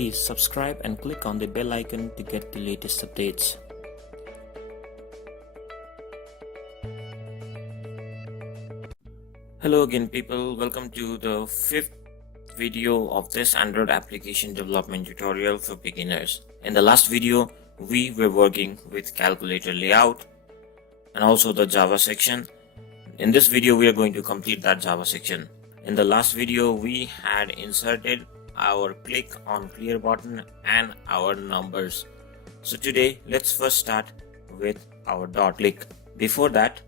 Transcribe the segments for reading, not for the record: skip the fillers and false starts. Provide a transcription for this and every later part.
Please subscribe and click on the bell icon to get the latest updates. Hello again people, welcome to the fifth video of this Android application development tutorial for beginners. In the last video, we were working with calculator layout and also the Java section. In this video, we are going to complete that Java section. In the last video, we had inserted our click on clear button and our numbers. So today, let's first start with our dot click. Before that,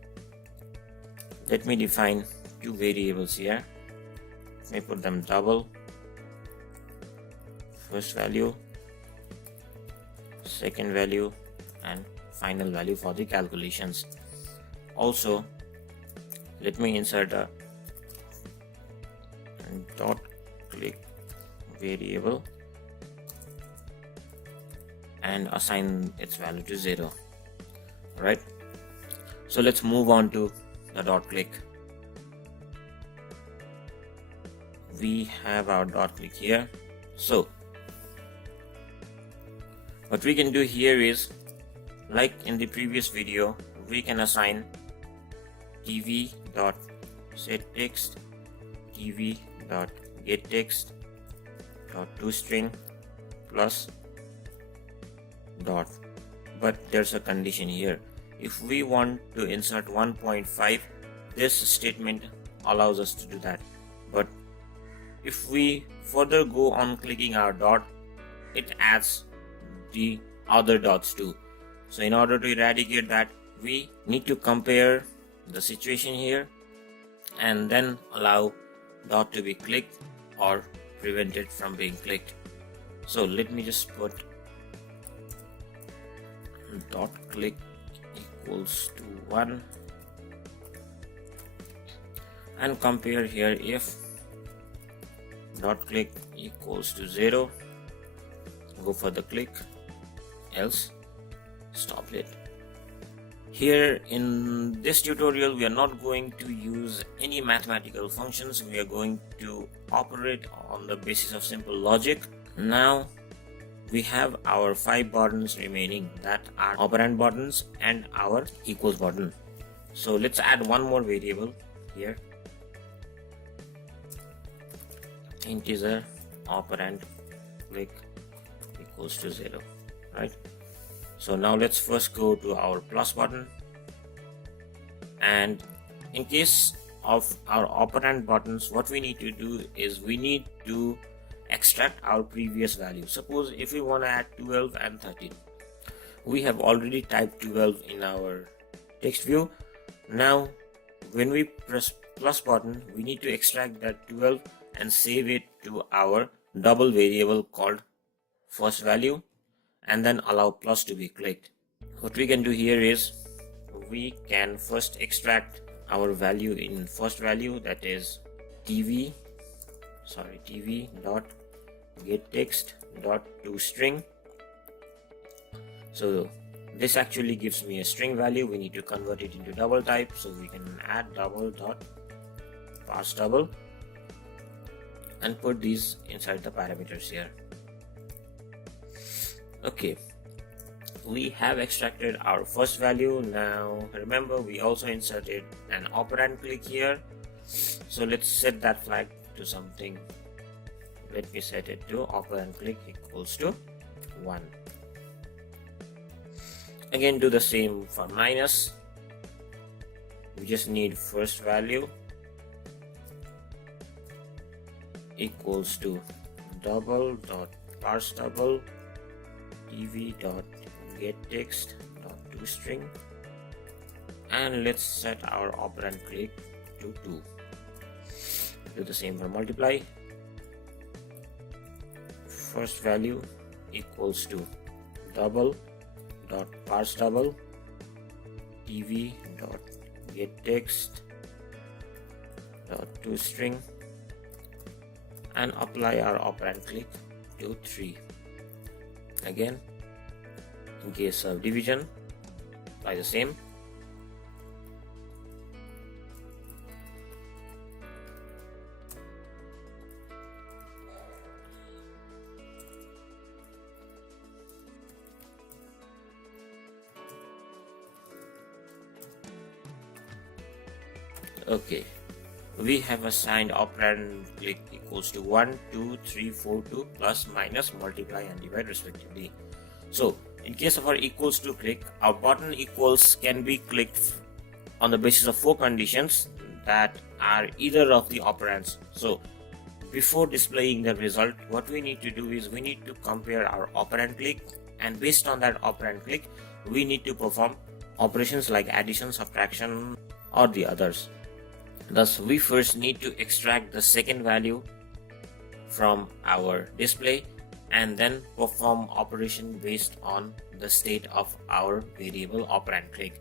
let me define two variables here. Let me put them double, first value, second value, and final value for the calculations. Also, let me insert a dot click variable and assign its value to 0. Alright, so let's move on to the dot click. We have our dot click here. So what we can do here is, like in the previous video, we can assign tv.setText, tv.getText, .toString plus dot. But there's a condition here. If we want to insert 1.5, this statement allows us to do that. But if we further go on clicking our dot, it adds the other dots too. So in order to eradicate that, we need to compare the situation here and then allow dot to be clicked or prevent it from being clicked. So let me just put dot click equals to 1 and compare here. If dot click equals to 0, go for the click, else stop it. Here in this tutorial, we are not going to use any mathematical functions. We are going to operate on the basis of simple logic. Now we have our 5 buttons remaining, that are operand buttons and our equals button. So let's add one more variable here, integer operand click equals to 0. Right, so now let's first go to our plus button, and in case of our operand buttons, what we need to do is we need to extract our previous value. Suppose if we want to add 12 and 13, we have already typed 12 in our text view. Now when we press plus button, we need to extract that 12 and save it to our double variable called first value, and then allow plus to be clicked. What we can do here is we can first extract our value in first value, that is tv.getText.toString. So this actually gives me a string value. We need to convert it into double type, so we can add double.parseDouble and put these inside the parameters here. Okay, we have extracted our first value. Now remember, we also inserted an operand click here, so let's set that flag to something. Let me set it to operand click equals to 1. Again, do the same for minus. We just need first value equals to double.parseDouble tv.getText.toString, and let's set our operand click to 2. Do the same for multiply. First value equals to double.parseDouble tv.getText.toString, and apply our operand click to 3. Again, in case of division, apply the same. Okay, we have assigned operand click equals to 1, 2, 3, 4, 2 plus, minus, multiply and divide respectively. So in case of our equals to click, our button equals can be clicked on the basis of 4 conditions that are either of the operands. So before displaying the result, what we need to do is we need to compare our operand click, and based on that operand click we need to perform operations like addition, subtraction or the others. Thus we first need to extract the second value from our display and then perform operation based on the state of our variable operand click.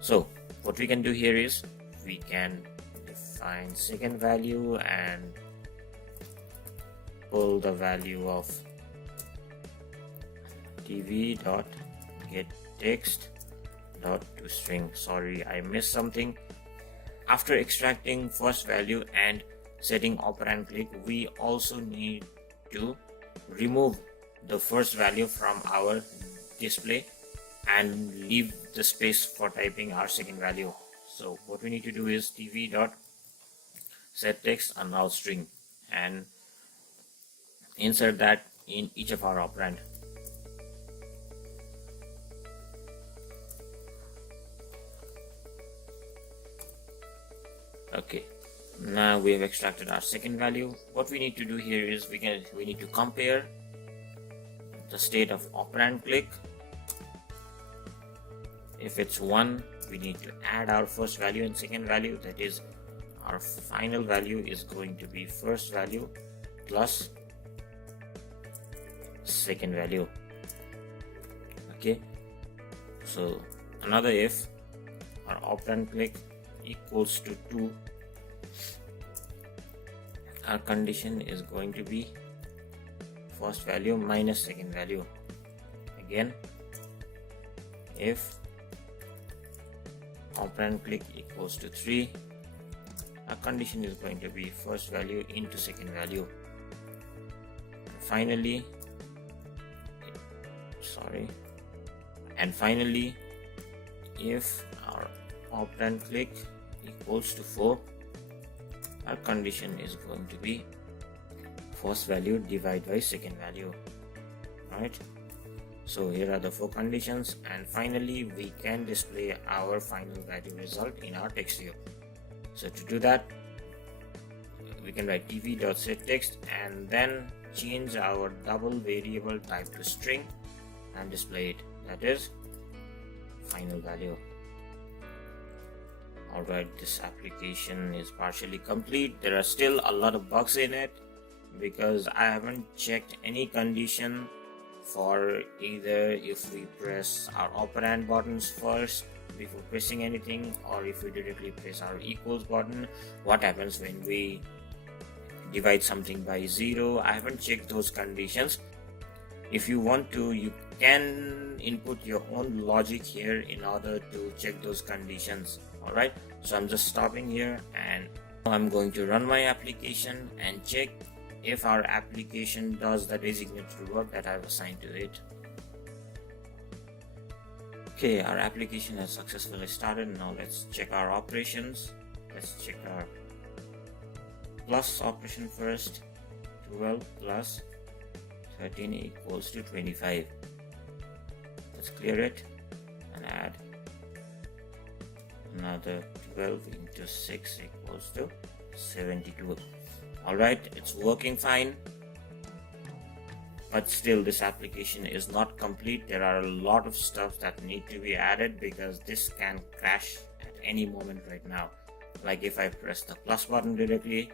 So what we can do here is we can define second value and pull the value of tv.getText.toString. Sorry, I missed something. After extracting first value and setting operand click, we also need to remove the first value from our display and leave the space for typing our second value. So what we need to do is tv.setText and now string and insert that in each of our operand. Okay, now we have extracted our second value. What we need to do here is we need to compare the state of operand click. If it's 1, we need to add our first value and second value, that is our final value is going to be first value plus second value. Okay, so another if our operand click equals to 2, our condition is going to be first value minus second value. Again, if operand click equals to 3, our condition is going to be first value into second value. And finally, if our operand click equals to 4, our condition is going to be first value divided by second value. Right, so here are the 4 conditions, and finally we can display our final value result in our text view. So to do that, we can write tv.setText and then change our double variable type to string and display it, that is final value. Alright, this application is partially complete. There are still a lot of bugs in it because I haven't checked any condition for either if we press our operand buttons first before pressing anything, or if we directly press our equals button, what happens when we divide something by 0. I haven't checked those conditions. If you want to, you can input your own logic here in order to check those conditions. Alright, so I'm just stopping here and I'm going to run my application and check if our application does the designated work that I've assigned to it. Okay, our application has successfully started. Now let's check our operations. Let's check our plus operation first. 12 plus 13 equals to 25. Let's clear it and add another 12 into 6 equals to 72. Alright, it's working fine, but still this application is not complete. There are a lot of stuff that need to be added because this can crash at any moment right now. Like if I press the plus button directly,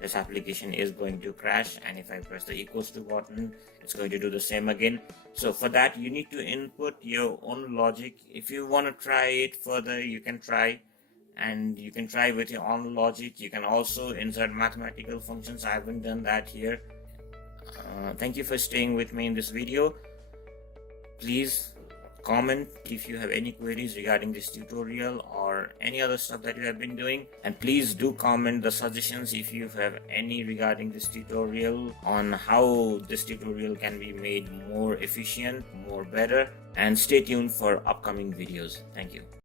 this application is going to crash, and if I press the equals to button, it's going to do the same again. So for that you need to input your own logic. If you want to try it further, you can try, and you can try with your own logic. You can also insert mathematical functions. I haven't done that here. Thank you for staying with me in this video. Please comment if you have any queries regarding this tutorial or any other stuff that you have been doing, and please do comment the suggestions if you have any regarding this tutorial on how this tutorial can be made more efficient, more better, and stay tuned for upcoming videos. Thank you.